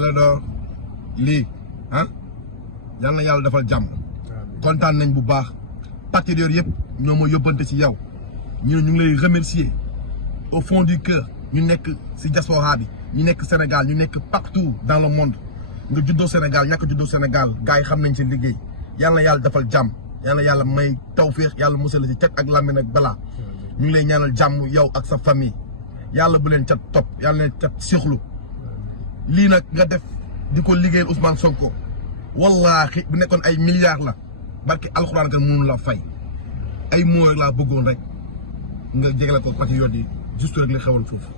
Clédor lii yal na yàlla defal jàmm kontaan nañ bu baax patriotes yëpp ñoo ma yóbbante ci yow ñu ngi lay remercier au fond du cœur ñu nekk ci diaspora bi ñu nekk Sénégal ñu nekk partout dans le monde nga juddoo Sénégal ñàkk juddoo Sénégal gars yi xam nañ seen liggéey yal na yàlla defal jàmm yal na yàlla may tawféex yàlla musal la ci cat ak làmmiñ ak balaa ñu ngi lay ñaanal jàmm yow ak sa famille yàlla bu leen cat topp yàlla leen cat séexlu lii nag nga def di ko liggéeyal Ousmane Sonko wallaahi bu nekkoon ay milliards la barki alxuraan kan mënu la fay ay mots rek laa bëggoon rek nga jégle ko patriote yi juste rek li xewal foofu.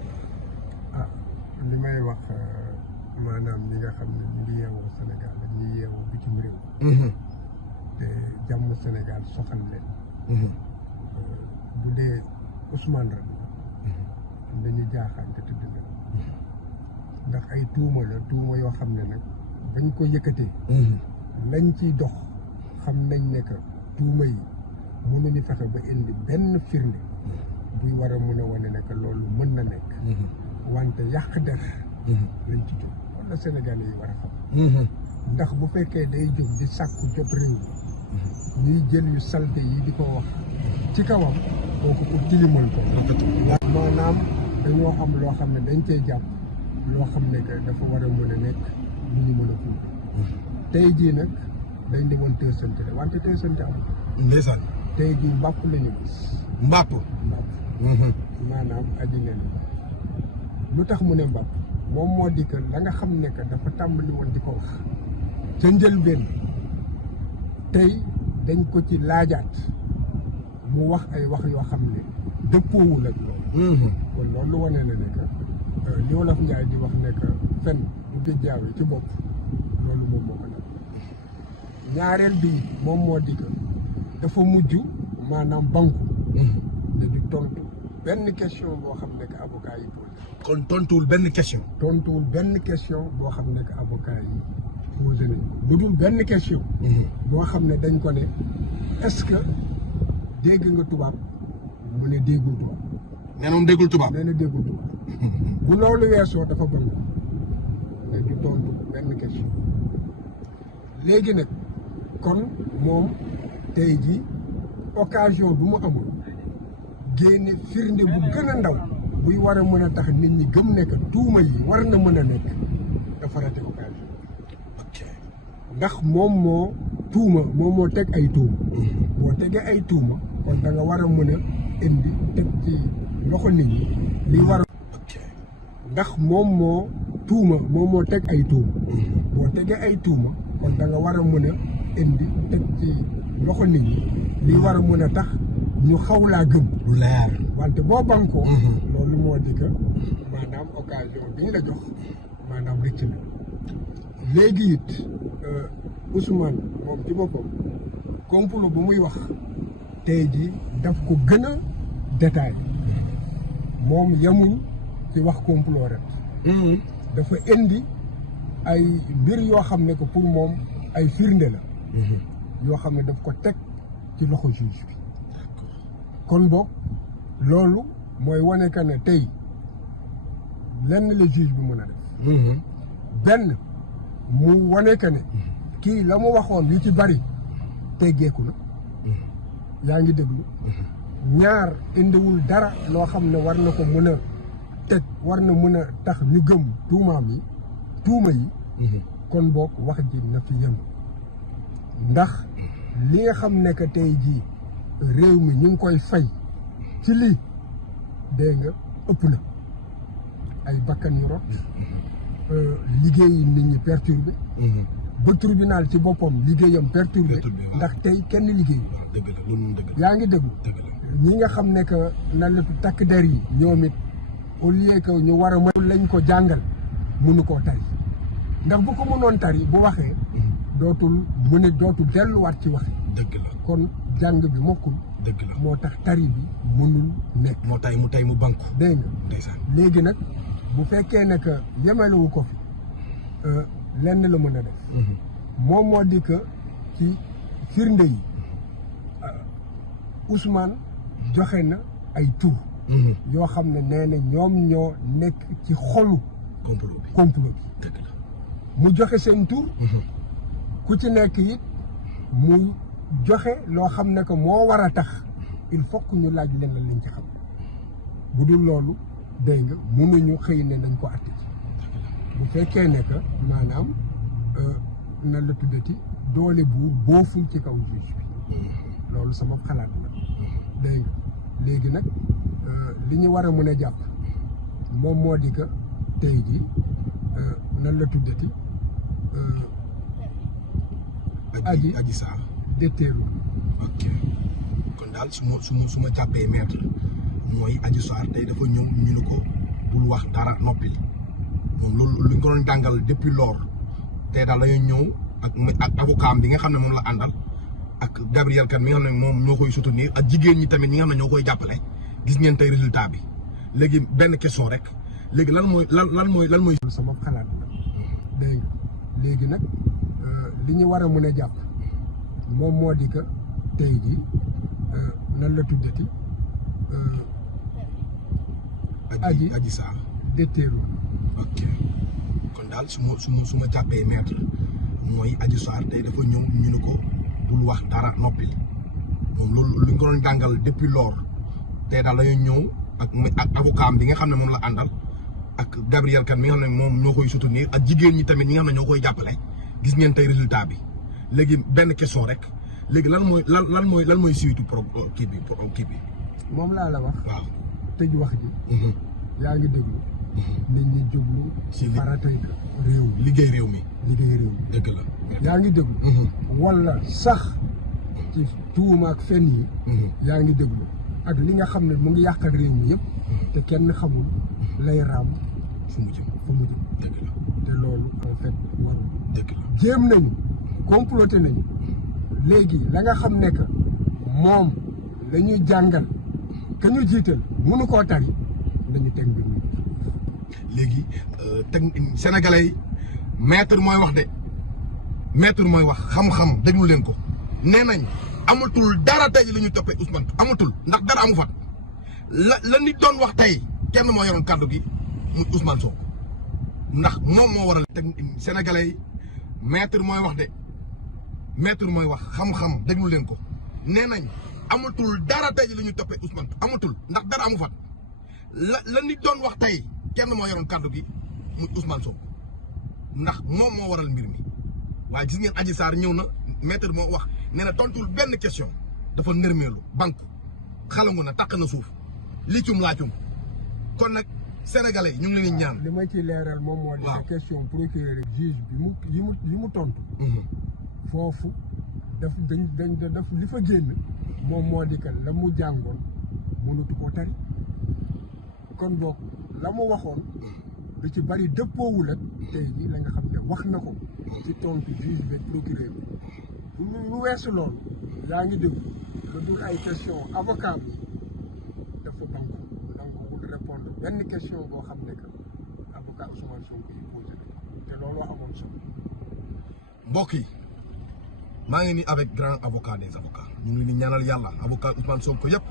li may wax maanaam ñi nga xam ne ñu ngi yeewoo Sénégal ak ñi yeewoo bitim réew. te jàmm Sénégal soxal leen. bu dee Ousmane rek dañu jaaxaan te tëdd na ndax ay tuuma la tuuma yoo xam ne nag bañ ko yëkkatee. lañ ciy dox xam nañ ne que tuuma yi mënuñu fexe ba indi benn firnde buy war a mun a wane ne que loolu mën na nekk. wante yàq der lañ ci jóg wala Sénégalais yi war a xam. ndax bu fekkee day jóg di sàkku jot réew ñuy jël yu salte yi di ko wax ci kawam kooku pour tilimal ko. maanaam dañoo am loo xam ne dañ cee jàpp loo xam ne que dafa war a mën a nekk lu ñu mën a ful. tey jii nag dañ demoon teesante wante teesante am. ndeysaan. tey jii mbàpp la ñu gis. mbàpp. maanaam aji nen lu tax mu ne mbàpp moom moo di que la nga xam ne que dafa tàmbali woon di ko wax ca njëlbéen tey dañ ko ci laajaat mu wax ay wax yoo xam ne dëppoowul ak loolu. kon loolu wane na ne que li Wolof Njaay di wax ne que fen bu géejjaawee ci bopp loolu moom moo ko def ñaareel bi moom moo di que dafa mujj maanaam banku ne du tontu benn question boo xam ne que avocat yi posé. kon tontuwul benn question. tontuwul benn question boo xam ne que avocat yi posé nañu lu dul benn question. boo xam ne dañ ko ne est-ce que dégg nga tubaab mu ne déggul tubaab. nee na moom déggul tubaab. nee na déggul tubaab. bu loolu weesoo dafa banku ne du tontu benn question léegi nag kon moom tey ji occasion bu mu amul génne firnde bu gën a ndaw buy war a mën a tax nit ñi gëm ne que tuuma yi war na mën a nekk dafa rate occasion. ndax moom moo tuuma moom moo teg ay tuuma. boo tegee ay tuuma kon da nga war a mën a indi teg ci loxo nit ñi li war a. ndax moom moo tuuma moom moo teg ay tuuma. boo tegee ay tuuma kon da nga war a mën a indi teg ci loxo nit ñi li war a mën a tax ñu xaw laa gëm. lu leer. wante boo bankoo. loolu moo di que maanaam occasion bi ñu la jox maanaam rëcc na léegi it Ousmane moom ci boppam complot bu muy wax tey jii daf ko gën a détaillé moom yemuñ ci wax complot rek. dafa indi ay mbir yoo xam ne que pour moom ay firnde la. yoo xam ne daf ko teg ci loxo juge bi. kon boog loolu mooy wane que ne tey lenn la juge bi mën a def. benn mu wane que ne kii la mu waxoon li ci bari teggeeku na. yaa ngi déglu. ñaar indiwul dara loo xam ne war na ko mën a teg war na mën a tax ñu gëm tuumaam yi tuuma yi. kon boog wax ji na fi yem ndax li nga xam ne que tey jii réew mi ñu ngi koy fay ci lii dégg nga ëpp na ay bakkan yu rot liggéeyi nit ñi perturbé ba tribunal ci boppam liggéeyam perturbé ndax tey kenn liggéey yaa ngi déglu ñi nga xam ne que na la takk der yi ñoom it au lieu que ñu war a mën lañ ko jàngal mënu koo tari ndax bu ko mënoon tari bu waxee dootul delluwaat ci waxe kon jàng bi mokkul moo tax tari bi mënul nekk moo tay mu banku dégg nga léegi nag bu fekkee ne que yemelewu ko fi lenn la mën a def moom moo di que ci firnde yi Ousmane joxe na ay tur yoo xam ne nee na ñoom ñoo nekk ci xolu complot bi mu joxe seen tur ku ci nekk it mu joxe loo xam ne que moo war a tax il faut que ñu laaj leen lañ ci xam bu dul loolu dégg nga mënuñu xëy ne nañ ko atti bu fekkee ne que maanaam nan la tuddati doole buur booful ci kaw juge bi loolu sama xalaat la dégg nga léegi nag li ñu war a mën a jàpp moom moo di que tey jii nan la tuddati Adji Sarr déteelu ok kon daal su ma jàppee maître mooy Adji Sarr tey dafa ñëw ñu ne ko bul wax dara noppi moom loolu luñ ko doon jàngal depuis lors tey daal dañoo ñëw ak avocat bi nga xam ne moom la àndal ak Gabriel Kane mi nga xam ne moom ñoo koy soutenir ak jigéen ñi tamit ñi nga xam ne ñoo koy jàppale gis ngeen tey résultat bi léegi benn question rek léegi lan mooy sama xalaat la dégg nga léegi nag li ñu war a mën a jàpp moom moo di que tey jii nan la tuddati Adji Sarr déteelu ok kon daal su ma jàppee maître mooy Adji Sarr tey dafa ñëw ñu ne ko bul wax dara noppi moom loolu luñ ko doon jàngal depuis lors tey daal dañoo ñëw ak avocat bi nga xam ne moom la àndal ak Gabriel Kane mi nga xam ne moom ñoo koy soutenir ak jigéen ñi tamit ñi nga xam ne ñoo koy jàppale gis ngeen tey résultat bi léegi benn question rek léegi lan mooy suite kii bi moom laa la wax waaw tëj wax ji yaa ngi déglu nit ñi jublu ci faratay réew mi liggéey réew mi dëgg la yaa ngi déglu wala sax ci tuuma ak fen yi yaa ngi déglu ak li nga xam ne mu ngi yàqal réew mi yëpp te kenn xamul lay raam fu mu jëm dëgg la te loolu en fait warul dëgg la jéem nañu comploté nañu léegi la nga xam ne que moom la ñuy jàngal ka ñu jiital mënu koo tari dañu teg mbir mi léegi sénégalais yi maître mooy wax de maître mooy wax xam-xam déglu leen ko nee nañ amatul dara tey li ñu toppee Ousmane amatul ndax dara amu fa la nit doon wax tey kenn moo yoroon kàddu gi muy Ousmane Sonko ndax moom moo waral teg sénégalais yi maître mooy wax de maître mooy wax xam-xam déglu leen ko nee nañ amatul dara tey li ñu toppee Ousmane amatul ndax dara amu fa la nit doon wax tey kenn moo yoroon kàddu gi muy Ousmane Sonko ndax moom moo waral mbir mi waaye gis ngeen Adji Sarr ñëw na maître moo wax nee na tontul benn question dafa nërmeelu banque xalangu na taq na suuf li cum laacum kon nag sénégalais yi ñu ngi leen di ñaan. li ma ci leeral moom moo di question procureur juge bi yi mu tontu. foofu daf li fa génn moom moo di que la mu jàngoon mënatu ko tari kon boog la mu waxoon lu ci bari dëppoowul ak tey jii la nga xam ne wax na ko ci tontu juge bi procureur bi lu weesu loolu yaa ngi déglu lu dul ay question avocat bi dafa nanguwul répondre benn question boo xam ne que avocat Ousmane Sonko yi posé te looloo amoon solo. mbokk yi maa ngi nii avec grand avocat des avocats ñu ngi leen di ñaanal yàlla avocat Ousmane Sonko yëpp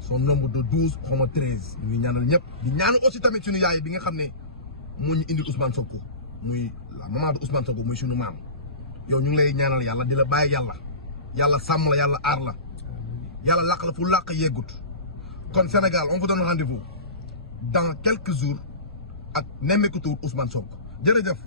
son nombre de 12 xaw ma 13 ñu ngi ñaanal ñëpp di ñaanal aussi tamit suñu yaay bi nga xam ne moo ñu indil Ousmane Sonko muy la maman de Ousmane Sonko muy suñu maam yow ñu ngi lay ñaanal yàlla di la bàyyi yàlla sàmm la yàlla aar la yàlla làq la fu làq yeggut kon Sénégal on vous donne rendez-vous dans quelques jours ak nemmeeku tuur Ousmane Sonko jërëjëf.